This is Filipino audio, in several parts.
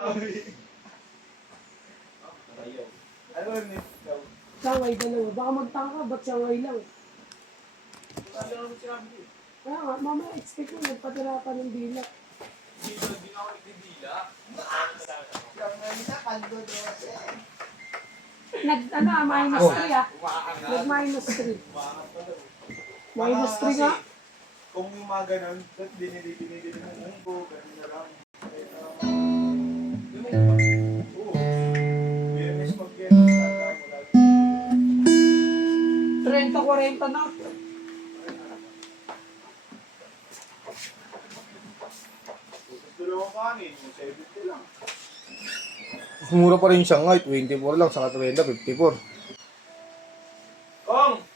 Ano yun eh? Sangay dalawa. Baka magtaka, ba't sangay lang? Kaya nga, mamaya expect mo, nagpatira pa ng dilak. Hindi na ako nagdidila. Minus 3 ah. Nag-minus 3. Minus 3 nga. Kung yung mga ganun, ba't binili mo munggo, ganun na lang. Oo. Biyernes mag-biyernes ata mo lagi. 30-40 na. Dalawang kanin, 70 lang. Mura pa rin siya nga, 24 lang, saka 30, 54. Kong!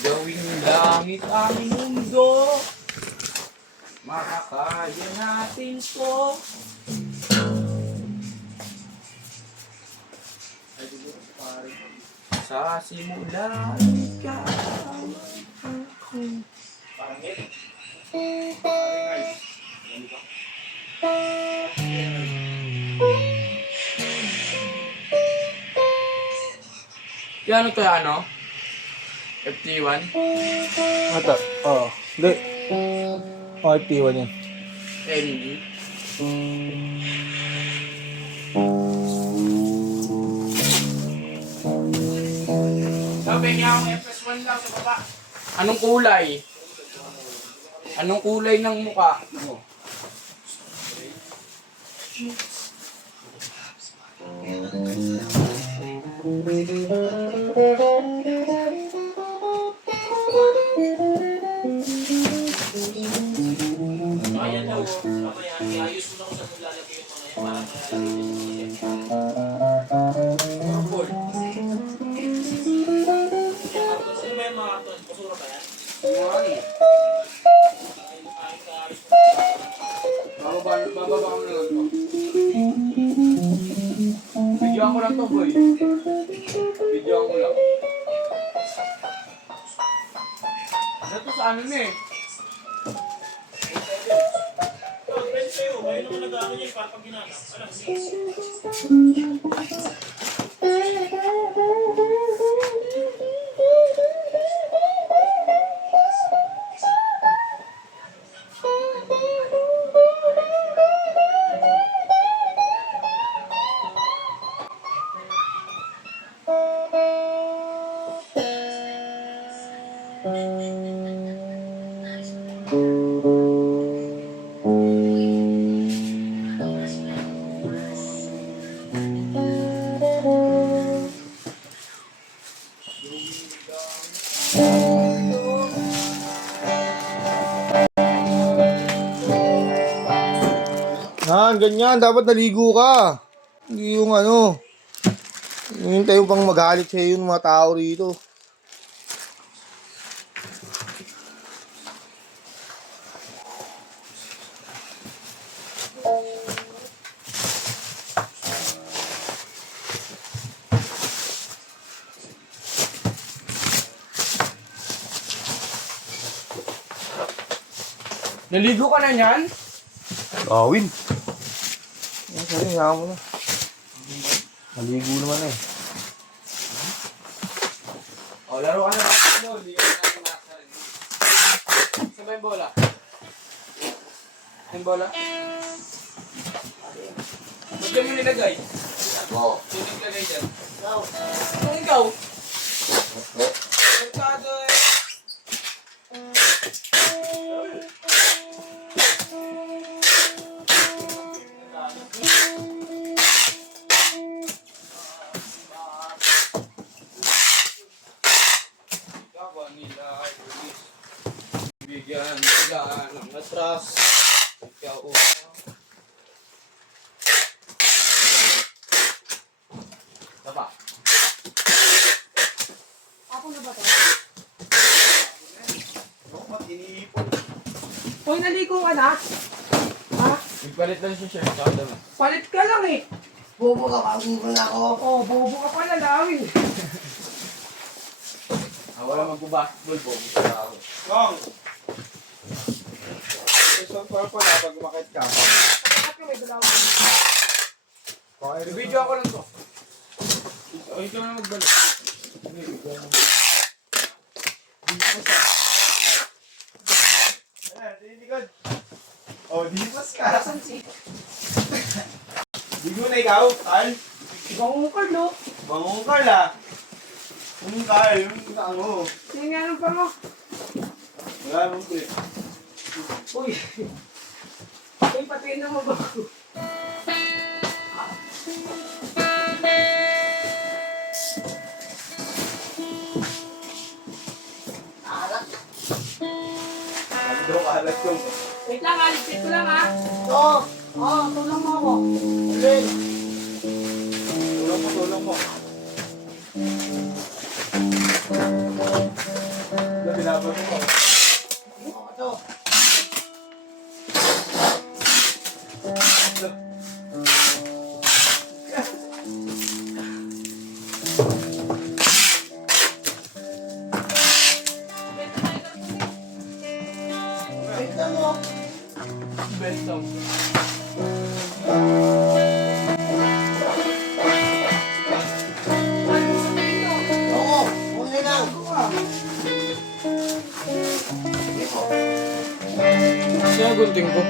Gawing langit ang mundo, makakaya natin to. Sa simula, ikaw ako. Parang hit. Yan ano to ano? FT1? Ata, oo. Hindi. Oh, FT1 yan. MG? Sabi niya akong FS1 lang sa baba. Anong kulay? Anong kulay ng mukha mo? Ayan daw, mamaya, iayos mo na kung saan mo lalagay yung mga yan para malalagay yung Purple. Sino ba yung mga karton? Basura ba yan? Yari. Ay, kaayos mo. Bababa ko na lang to. Bidyoan ko lang to, boy. Bidyoan ko lang. Ito sa ano na eh. Pwede sa'yo, ngayon naman nag-ano niya, para pag ginanap. Alam, sis. Ganyan. Dapat naligo ka. Hindi yung ano. Hintay yung pang magalit sa'yo yung mga tao rito. Naligo ka na niyan? Gawin. Sorry, hayaan mo na. Naligo naman eh. O, laro ka na. Hindi ka na nakakarin. Saan ba yung bola? Yung bola? Ba't dyan mo nilagay? Oo. Sino nilagay dyan? Ikaw. Kung ikaw? Merkado eh. Bigyan nila ng atras. Ikaw. Tapa. Ako na ba to? Ba't iniipon? Hoy, naligo ka na? Ha? Nagpalit lang siya shirt. Tsaka dama. Palit ka lang eh. Bobo ka, bago na ako. Oh, bobo ka pala lawin. Wala magbabasketball po. Gusto ako. Kong! Gusto ko pala pag umakit ka. Bakit ka may dalawa? Video ako lang to. O, ikaw na magbalik. Ayan, dinikod. Oh, dimas ka. Asan si? Digo na ikaw, Carl. Bangukal, no? Bangung Carl ah. Yung Carl, yung ano. Tingnan pa mo. Wala nung trip. Uy. Uy, pati na mo ba? Sabi daw kahalat ko. Wait lang, aligpit ko lang ha. Oo. Oh, tulong mo ako. Alin? Tulong mo. Binaban mo. Oo, ito. Ito mo. Best of. Oo, muli lang. Sino gunting ko?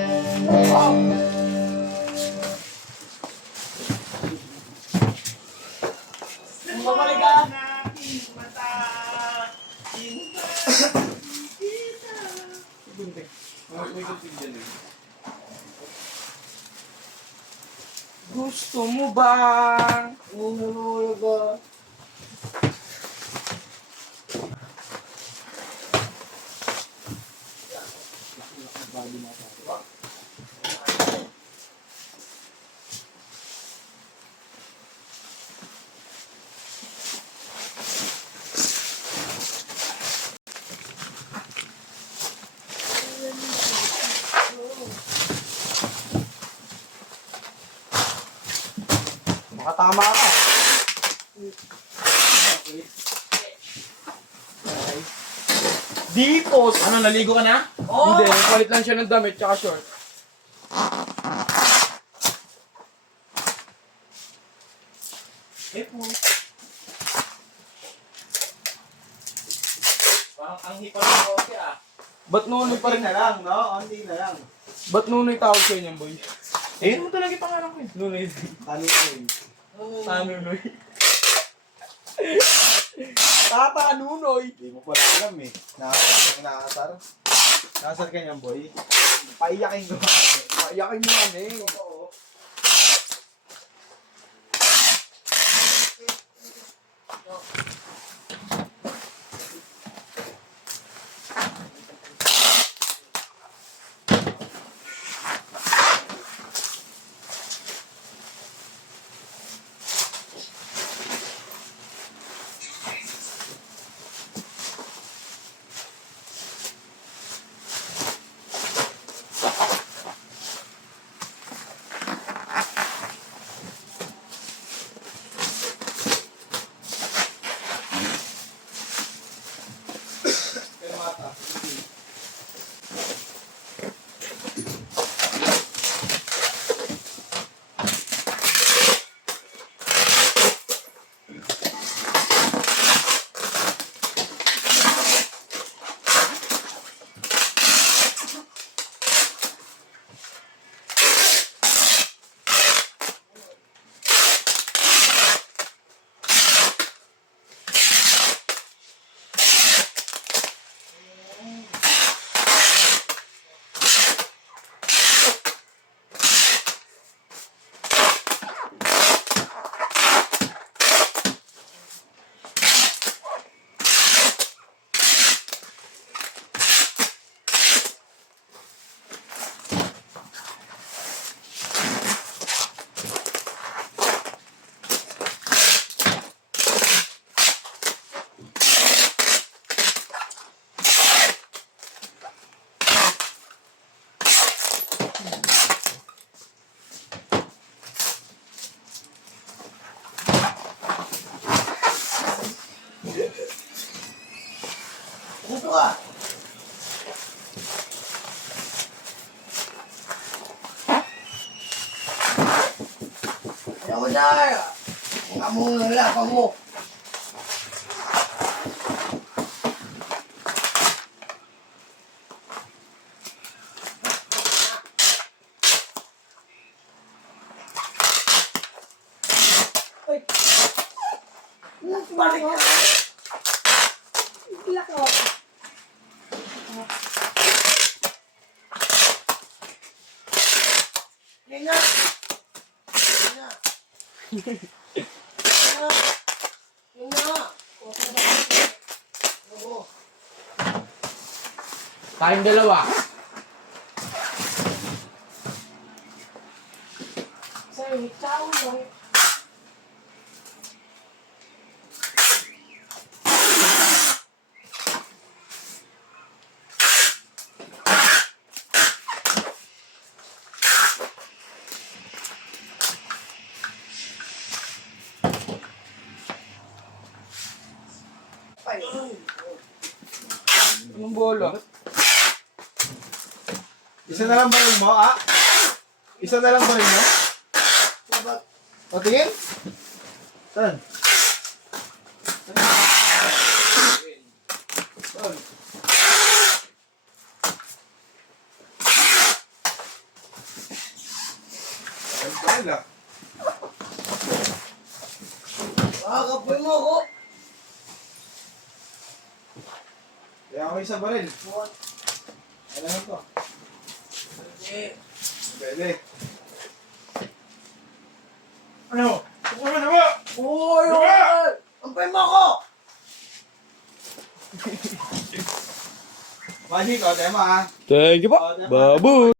Bumabalik ka. Gunting. May gunting dyan eh. Gusto mo ba? Umulo ba? Makatama ka. Dipos! Ano, naligo ka na? Hindi, palit lang siya ng damit tsaka short. Eh po. Parang ang hipa ng kote ah. Ba't nunoy pa Onti rin? na lang, no? Onti na lang. Ba't nunoy tawag sa inyo, boy? Eh, ano mo talaga yung pangalan ko eh? Nunoy. Tanong ko yun. Nunoy. Tata Nunoy. Hindi mo pala alam eh. Nakasar. Nakasar ka niyan, boy. Paiyakin ko. Paiyakin mo yan eh. Oo. Kaya mata. Dito ka. Ayaw mo dyan. Nga mo ng lapang mo. Balik ka. Ilak mo. Nina. Nina. Nina. Oo. Tayong dalawa. Sa'yo, chow lang. Anong bola? Isa na lang ba rin mo, ah? Isa na lang ba rin mo? O, tingin? Saan? Saan? Ay, pala. Makakapoy mo ako. Kaya ako isa baril. Ano na to? Eh, Bele. Ano? Ano ba? uy, uy! Ampay mo ako! Magic, o, tema, ha? Thank you po. O, tema. Babu.